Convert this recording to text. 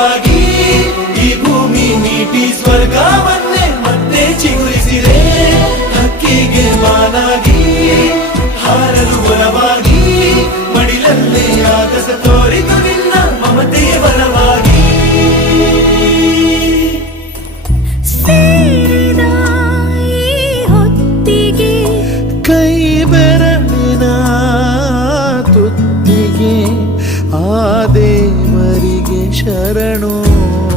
ದಾಸವಾಗಿ ಈ ಭೂಮಿ ನೀಟಿ ಸ್ವರ್ಗವನ್ನೇ ಮತ್ತೆ ಚಿಗುರಿಸಿದೆ. ಹಕ್ಕಿಗೆ ಮಾನಾಗಿ ಹಾರಲು ಬಲವಾಗಿ ಮಡಿಲಲ್ಲಿ ಆಕಾಶ ತೋರಿದು ನಿನ್ನ ಮಮತೆಯ ಬಲವಾಗಿ. ಹೊತ್ತಿಗೆ ಕೈ ಬೆರಳಿನ ತುತ್ತಿಗೆ ಆ വേണോ